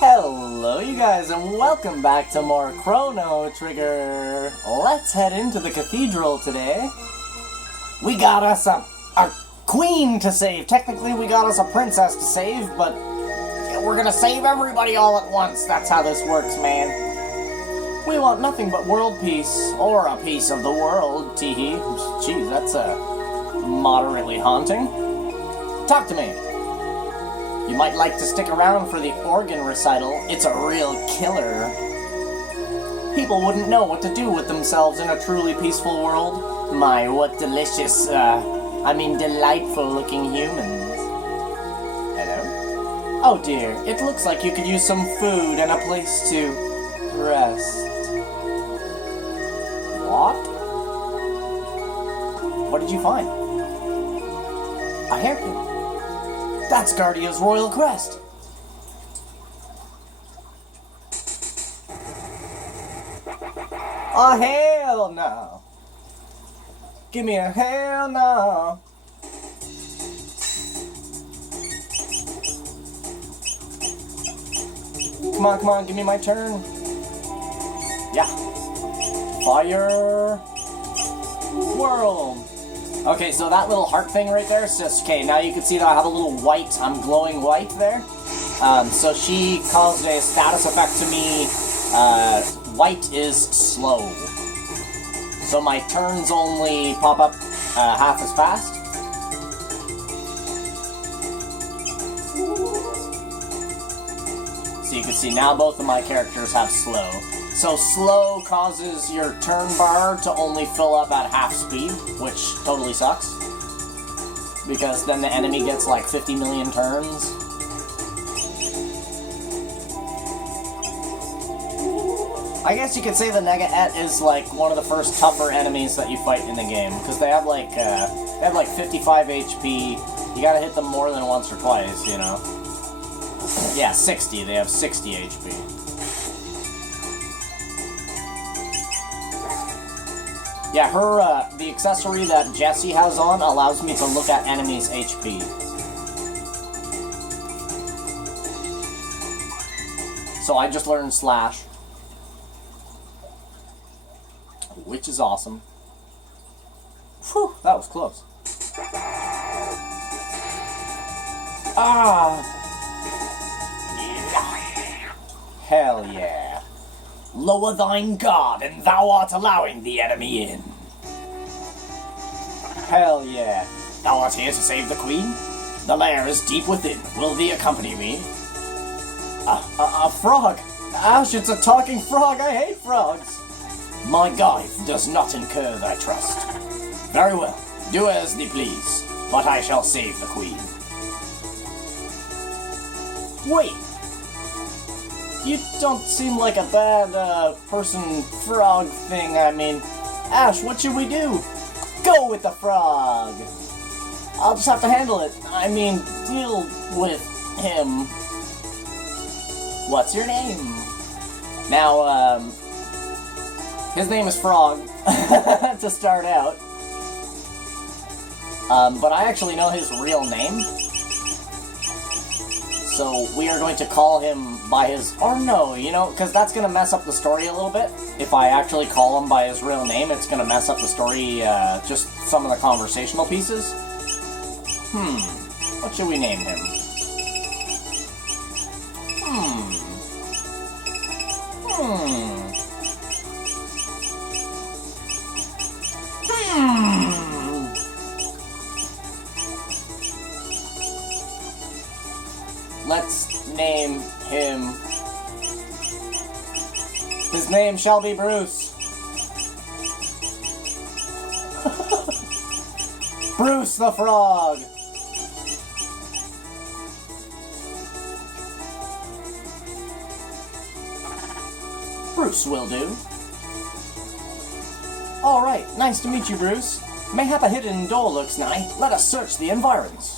Hello you guys and welcome back to more Chrono Trigger. Let's head into the cathedral today. We got us a queen to save. Technically we got us a princess to save, but we're gonna save everybody all at once. That's how this works, man. We want nothing but world peace, or a piece of the world, teehee. Jeez, that's moderately haunting. Talk to me. You might like to stick around for the organ recital. It's a real killer. People wouldn't know what to do with themselves in a truly peaceful world. My, what delicious, delightful-looking humans. Hello? Oh dear, it looks like you could use some food and a place to rest. What? What did you find? A hairpin. That's Guardia's royal crest. Oh, hell no. Give me a hell no. Come on, give me my turn. Yeah. Fire. World. Okay, so that little heart thing right there is just, okay, now you can see that I have a little white, I'm glowing white there. So she caused a status effect to me, white is slow. So my turns only pop up half as fast. So you can see now both of my characters have slow. So slow causes your turn bar to only fill up at half speed, which totally sucks. Because then the enemy gets like 50 million turns. I guess you could say the Nega-Et is like one of the first tougher enemies that you fight in the game, because they have like 55 HP. You gotta hit them more than once or twice, you know. Yeah, 60. They have 60 HP. Yeah, the accessory that Jessie has on allows me to look at enemies' HP. So I just learned Slash. Which is awesome. Whew, that was close. Ah! Hell yeah. Lower thine guard, and thou art allowing the enemy in. Hell yeah. Thou art here to save the queen? The lair is deep within. Will thee accompany me? A frog! Ash, it's a talking frog! I hate frogs! My Gyve does not incur thy trust. Very well. Do as thee please, but I shall save the queen. Wait! You don't seem like a bad, person-frog thing, I mean. Ash, what should we do? Go with the frog! I'll just have to handle it. I mean, deal with him. What's your name? Now, his name is Frog, to start out. But I actually know his real name. So we are going to call him by his, or no, you know, because that's going to mess up the story a little bit. If I actually call him by his real name, it's going to mess up the story, just some of the conversational pieces. What should we name him? Let's name him. His name shall be Bruce. Bruce the Frog. Bruce will do. Alright, nice to meet you, Bruce. Mayhap a hidden door looks nigh. Let us search the environs.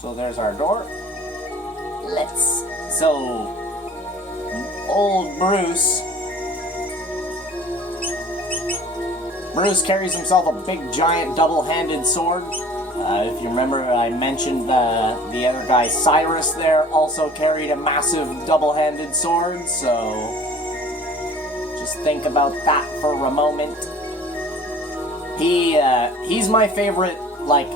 So there's our door. So, old Bruce Bruce carries himself a big, giant, double-handed sword. If you remember, I mentioned the other guy, Cyrus, there, also carried a massive, double-handed sword, so just think about that for a moment. He's my favorite, like,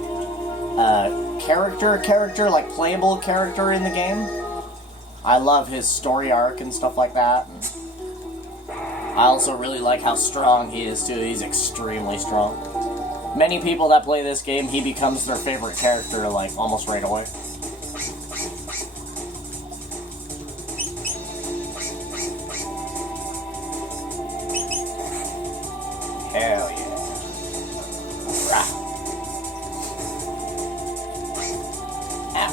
character, like, playable character in the game. I love his story arc and stuff like that. And I also really like how strong he is, too. He's extremely strong. Many people that play this game, he becomes their favorite character, like, almost right away. Hell yeah. Rah. Ow.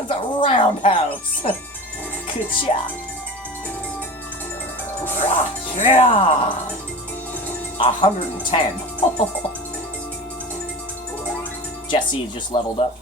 It's a roundhouse. Good job. Yeah. 110. Jesse just leveled up.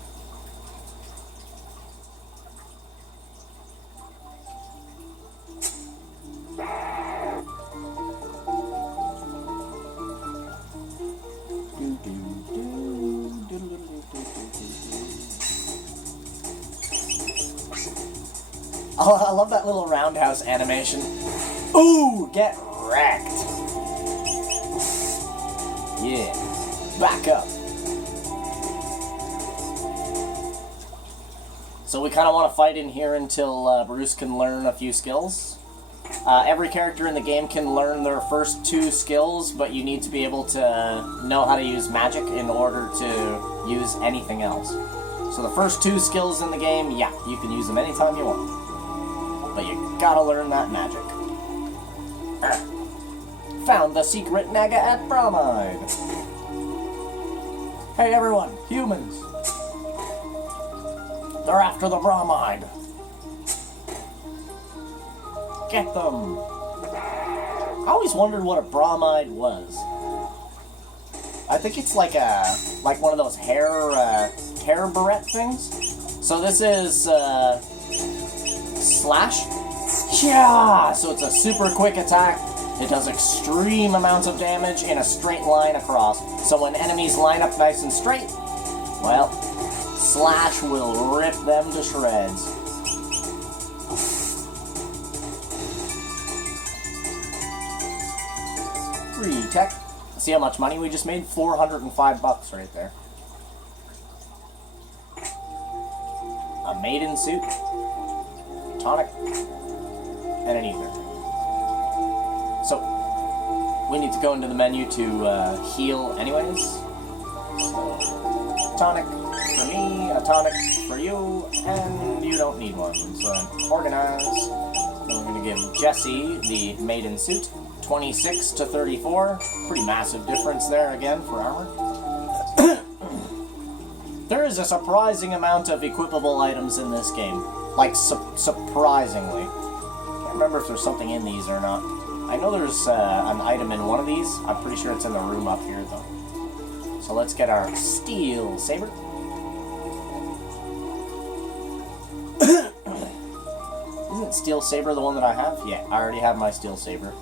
Oh, I love that little roundhouse animation. Ooh, get wrecked. Yeah. Back up. So we kind of want to fight in here until Bruce can learn a few skills. Every character in the game can learn their first 2 skills, but you need to be able to know how to use magic in order to use anything else. So the first 2 skills in the game, yeah, you can use them anytime you want. But you gotta learn that magic. Found the secret naga at Bromide. Hey everyone, humans. They're after the Bromide. Get them. I always wondered what a Bromide was. I think it's like one of those hair barrette things. So this is Slash. Yeah! So it's a super quick attack. It does extreme amounts of damage in a straight line across. So when enemies line up nice and straight, well, Slash will rip them to shreds. Free tech. See how much money we just made? 405 bucks right there. A maiden suit, tonic, and an ether. So, we need to go into the menu to heal anyways. So, tonic for me, a tonic for you, and you don't need one. So, organize. And we're going to give Jesse the maiden suit. 26 to 34. Pretty massive difference there again for armor. There is a surprising amount of equipable items in this game. Like, surprisingly. Can't remember if there's something in these or not. I know there's an item in one of these. I'm pretty sure it's in the room up here, though. So let's get our steel saber. Isn't steel saber the one that I have? Yeah, I already have my steel saber.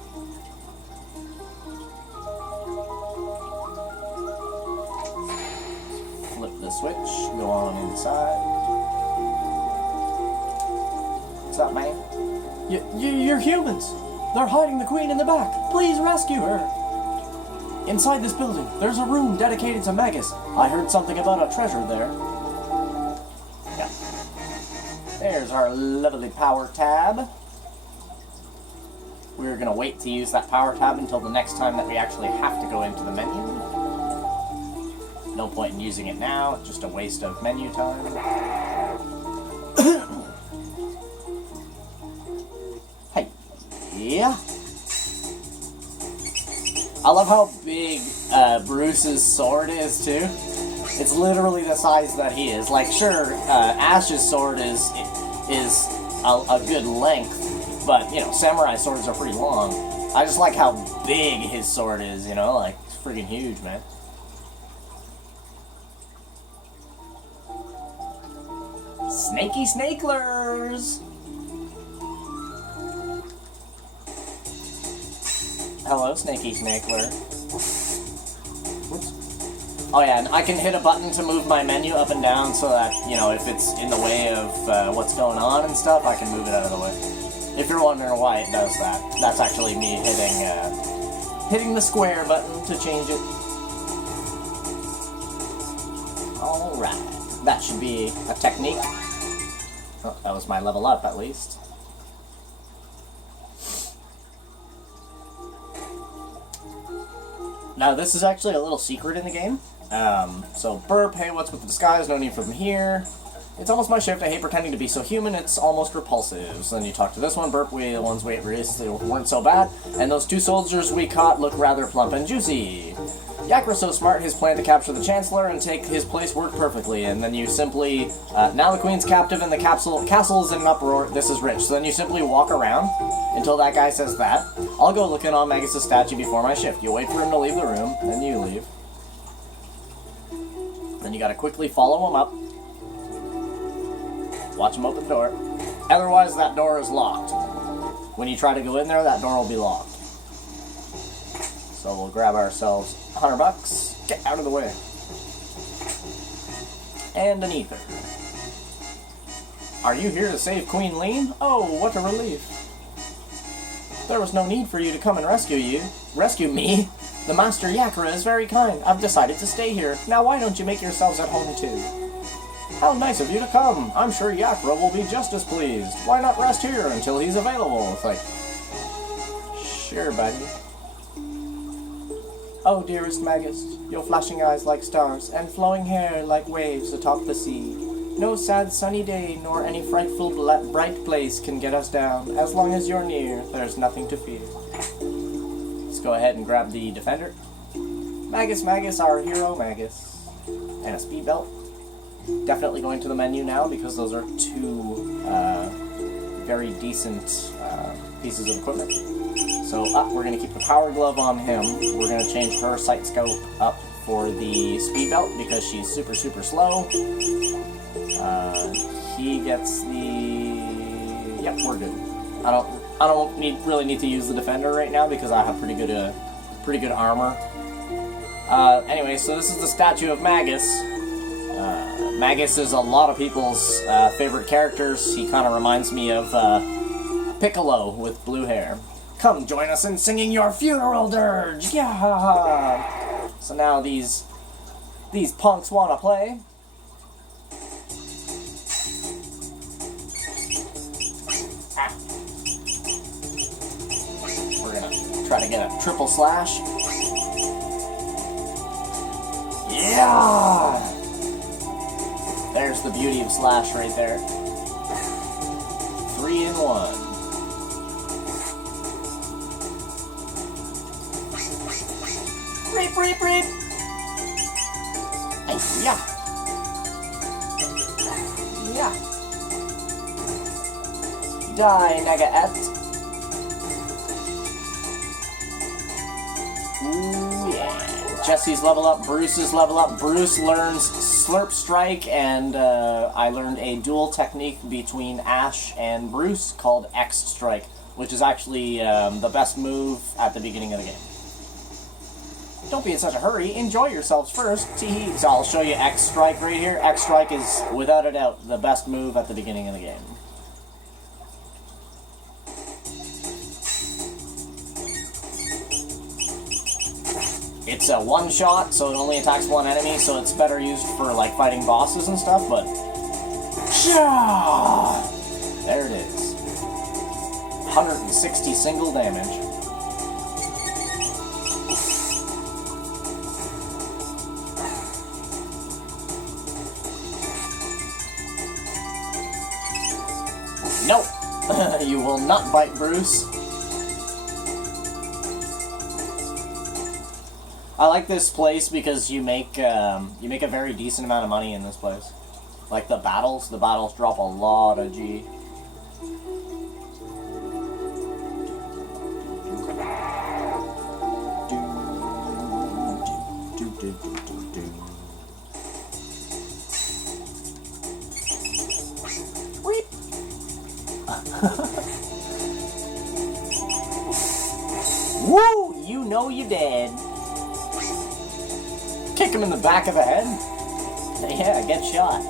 Switch, go on inside. What's up, man? You're humans! They're hiding the queen in the back! Please rescue her! Inside this building, there's a room dedicated to Magus. I heard something about a treasure there. Yeah. There's our lovely power tab. We're gonna wait to use that power tab until the next time that we actually have to go into the menu. No point in using it now, just a waste of menu time. Hey, yeah. I love how big Bruce's sword is, too. It's literally the size that he is. Like, sure, Ash's sword is a good length, but, you know, samurai swords are pretty long. I just like how big his sword is, you know? Like, it's freaking huge, man. Snaky Snakelers! Hello, Snakey Snakler. Oops. Oh yeah, and I can hit a button to move my menu up and down so that, you know, if it's in the way of what's going on and stuff, I can move it out of the way. If you're wondering why it does that, that's actually me hitting the square button to change it. Alright, that should be a technique. Oh, that was my level up, at least. Now, this is actually a little secret in the game. So, burp, hey, what's with the disguise? No need for them here. It's almost my shift. I hate pretending to be so human. It's almost repulsive. So then you talk to this one, burp, the ones we recently weren't so bad. And those 2 soldiers we caught look rather plump and juicy. Yakra's so smart, his plan to capture the Chancellor and take his place worked perfectly. And then you simply, now the Queen's captive and the castle's in an uproar. This is rich. So then you simply walk around until that guy says that. I'll go look in on Magus' statue before my shift. You wait for him to leave the room, then you leave. Then you gotta quickly follow him up. Watch him open the door. Otherwise, that door is locked. When you try to go in there, that door will be locked. So we'll grab ourselves $100. Get out of the way. And an ether. Are you here to save Queen Lean? Oh, what a relief. There was no need for you to come and rescue me. The Master Yakra is very kind. I've decided to stay here. Now why don't you make yourselves at home too? How nice of you to come. I'm sure Yakra will be just as pleased. Why not rest here until he's available? It's like, sure, buddy. Oh, dearest Magus, your flashing eyes like stars, and flowing hair like waves atop the sea. No sad sunny day, nor any frightful bright place can get us down. As long as you're near, there's nothing to fear. Let's go ahead and grab the defender. Magus, our hero, Magus. And a speed belt. Definitely going to the menu now, because those are 2 very decent pieces of equipment. So we're going to keep the power glove on him. We're going to change her sight scope up for the speed belt because she's super, super slow. He gets the... Yep, we're good. I don't really need to use the defender right now because I have pretty good armor. Anyway, so this is the statue of Magus. Magus is a lot of people's favorite characters. He kind of reminds me of Piccolo with blue hair. Come join us in singing your funeral dirge! Yeah! So now these punks want to play. We're gonna try to get a triple slash. Yeah! There's the beauty of slash right there. 3 in 1. Reap, reap, reap! Yeah. Yeah. Die, Nagaet. Ooh, yeah. Jesse's level up, Bruce's level up. Bruce learns Slurp Strike, and I learned a dual technique between Ash and Bruce called X Strike, which is actually the best move at the beginning of the game. Don't be in such a hurry. Enjoy yourselves first. Teehee. So I'll show you X Strike right here. X Strike is, without a doubt, the best move at the beginning of the game. It's a one-shot, so it only attacks one enemy, so it's better used for, like, fighting bosses and stuff, but... There it is. 160 single damage. Nope! You will not bite Bruce. I like this place because you make a very decent amount of money in this place. Like the battles drop a lot of G. Woo! you know you dead. Kick him in the back of the head. Yeah, get shot.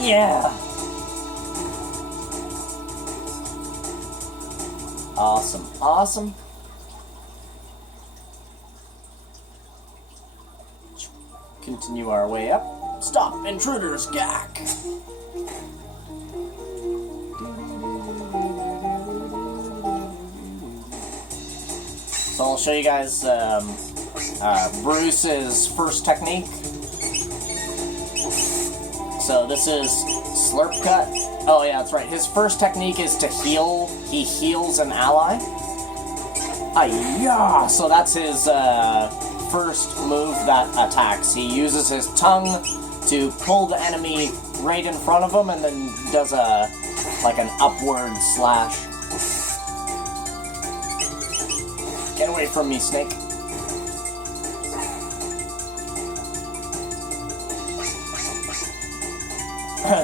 Yeah. Awesome, awesome. Continue our way up. Stop, intruders, gack! So I'll show you guys Bruce's first technique. So this is Slurp Cut. Oh yeah, that's right. His first technique is to heal. He heals an ally. Ayah! So that's his first move that attacks. He uses his tongue to pull the enemy right in front of him and then does like an upward slash. Get away from me, Snake.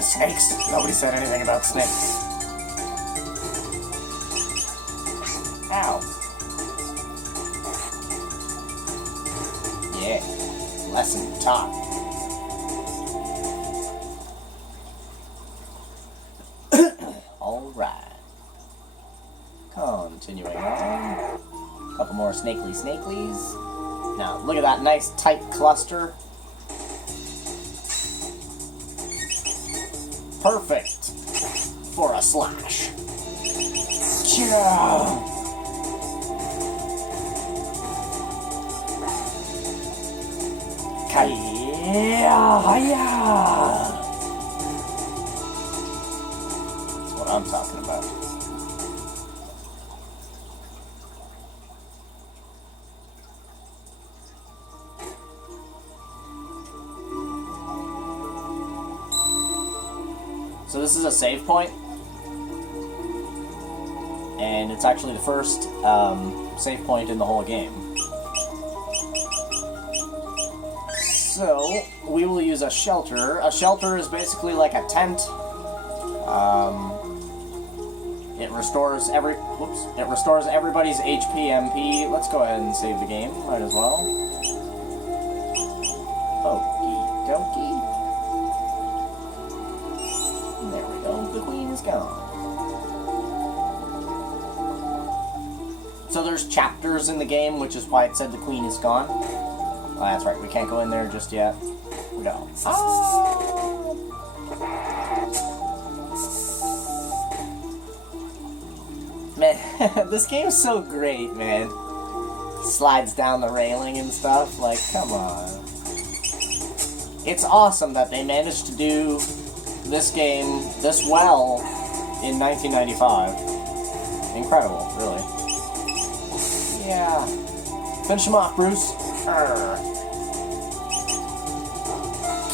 Snakes? Nobody said anything about snakes. Ow. Yeah. Lesson taught. Alright. Continuing on. Couple more snakelies. Now, look at that nice tight cluster. Perfect for a slash. Yeah. Kaya. That's what I'm talking about. So this is a save point, and it's actually the first save point in the whole game. So we will use a shelter. A shelter is basically like a tent. It restores everybody's HP MP. Let's go ahead and save the game. Might as well. Okie dokie. There we go, the queen is gone. So there's chapters in the game, which is why it said the queen is gone. Oh, that's right, we can't go in there just yet. We go. Ah! Man, this game's so great, man. Slides down the railing and stuff, like, come on. It's awesome that they managed to do this game this well in 1995. Incredible, really. Yeah. Finish him off, Bruce.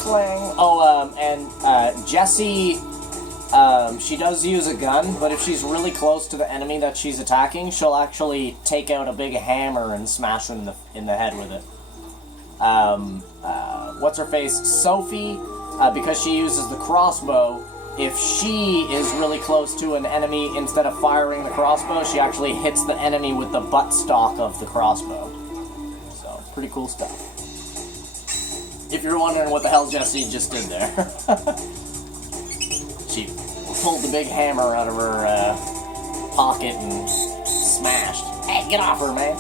Clang. Oh, and Jessie, she does use a gun, but if she's really close to the enemy that she's attacking, she'll actually take out a big hammer and smash him in the head with it. What's her face? Sophie, because she uses the crossbow, if she is really close to an enemy, instead of firing the crossbow, she actually hits the enemy with the buttstock of the crossbow. So, pretty cool stuff. If you're wondering what the hell Jessie just did there. She pulled the big hammer out of her pocket and smashed. Hey, get off her, man!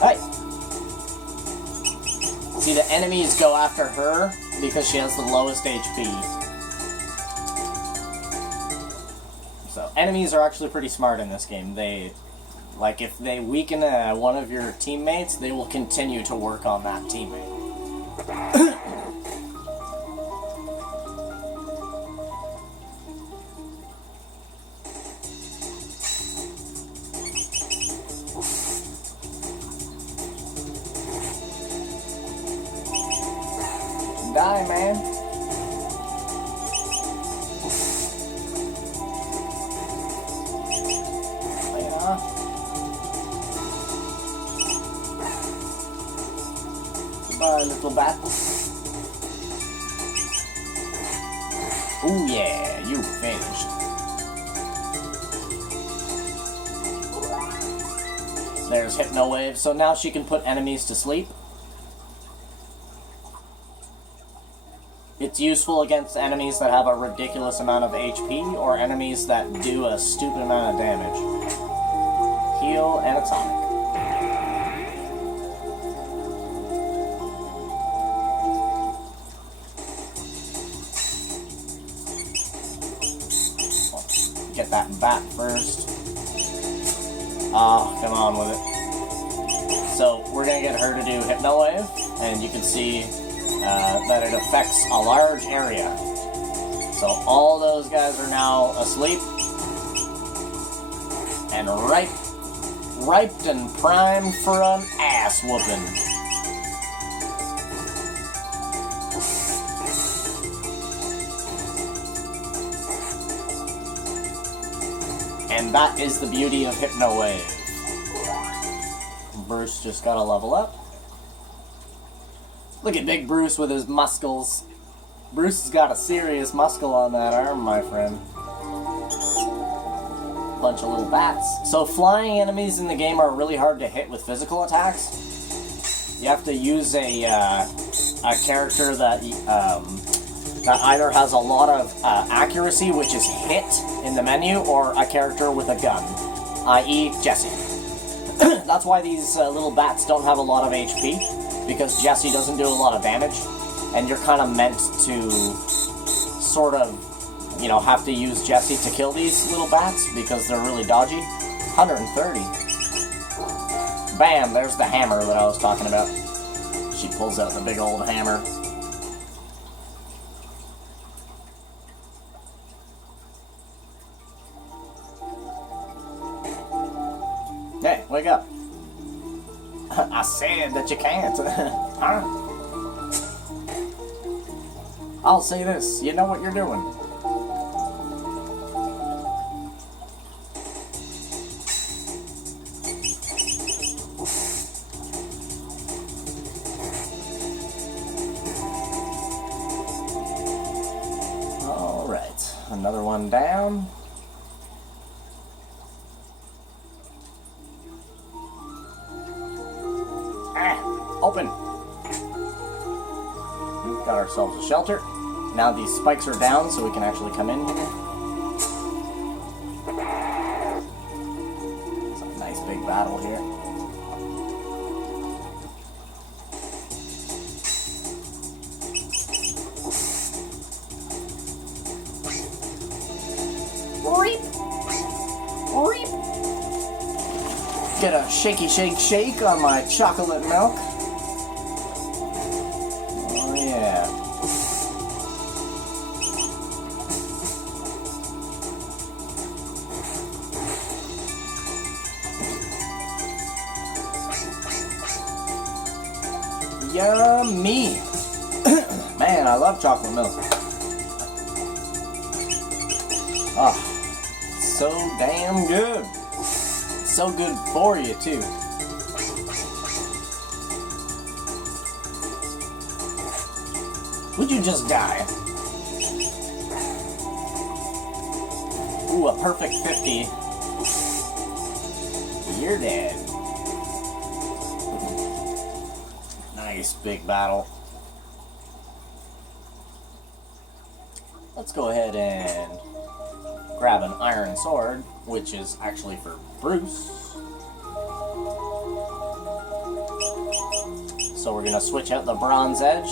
Hey! See, the enemies go after her because she has the lowest HP. So, enemies are actually pretty smart in this game. Like, if they weaken one of your teammates, they will continue to work on that teammate. Die, man. Goodbye, little bat. Ooh yeah, you finished. There's Hypno Wave, so now she can put enemies to sleep. It's useful against enemies that have a ridiculous amount of HP, or enemies that do a stupid amount of damage. Heal and Atomic. Get that bat first. Oh, come on with it. So, we're gonna get her to do Hypno Wave, and you can see that it affects a large area. So all those guys are now asleep and ripe and primed for an ass whooping. And that is the beauty of Hypno Wave. Bruce just got to level up. Look at Big Bruce with his muscles. Bruce has got a serious muscle on that arm, my friend. Bunch of little bats. So flying enemies in the game are really hard to hit with physical attacks. You have to use a character that that either has a lot of accuracy, which is hit in the menu, or a character with a gun, i.e. Jesse. That's why these little bats don't have a lot of HP, because Jesse doesn't do a lot of damage, and you're kind of meant to sort of, you know, have to use Jesse to kill these little bats, because they're really dodgy. 130. Bam, there's the hammer that I was talking about. She pulls out the big old hammer. Hey, wake up. I said that you can't. Huh? I'll say this, you know what you're doing. Alright, another one down. Open. Got ourselves a shelter. Now these spikes are down, so we can actually come in here. It's a nice big battle here. Reap! Reap! Get a shaky shake shake on my chocolate milk. Oh yeah. Yummy! Man, I love chocolate milk. Ah, so damn good. So good for you, too. Would you just die? Ooh, a perfect 50. You're dead. Nice big battle. Let's go ahead and grab an iron sword, which is actually for Bruce. So we're going to switch out the bronze edge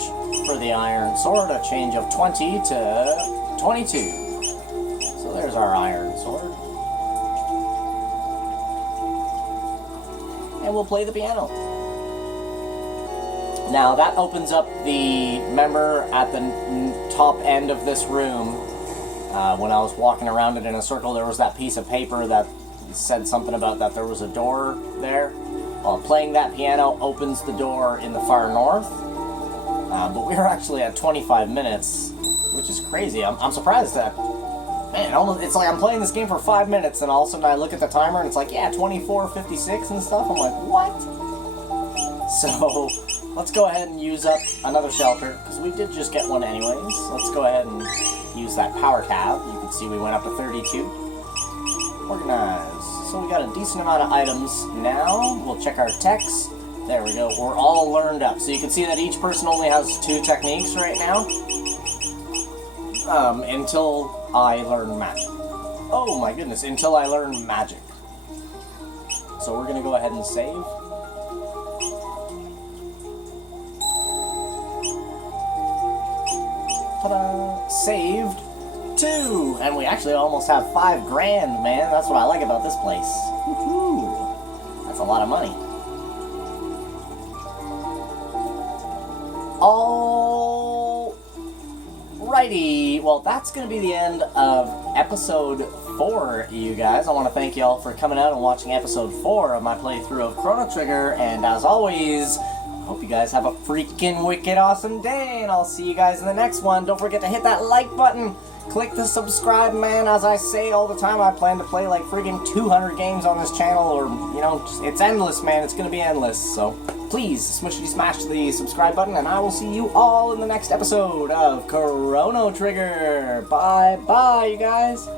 for the iron sword, a change of 20 to 22. So there's our iron sword. And we'll play the piano. Now that opens up the, remember at the top end of this room, when I was walking around it in a circle, there was that piece of paper that said something about that there was a door there. Well, playing that piano opens the door in the far north. But we were actually at 25 minutes, which is crazy. I'm surprised that, man, almost, it's like I'm playing this game for 5 minutes and all of a sudden I look at the timer and it's like, yeah, 24:56 and stuff. I'm like, what? So, let's go ahead and use up another shelter, because we did just get one anyways. Let's go ahead and use that power tab. You can see we went up to 32. Organize. So we got a decent amount of items now. We'll check our techs. There we go. We're all learned up. So you can see that each person only has 2 techniques right now. Until I learn magic. Oh my goodness, until I learn magic. So we're going to go ahead and save. Ta-da! Saved 2! And we actually almost have 5 grand, man. That's what I like about this place. Woohoo! That's a lot of money. Alrighty, well that's going to be the end of episode 4, you guys. I want to thank you all for coming out and watching episode 4 of my playthrough of Chrono Trigger, and as always, I hope you guys have a freaking wicked awesome day, and I'll see you guys in the next one. Don't forget to hit that like button, click the subscribe, man. As I say all the time, I plan to play like freaking 200 games on this channel, or, you know, it's endless, man. It's going to be endless, so please smash the subscribe button, and I will see you all in the next episode of Chrono Trigger. Bye-bye, you guys.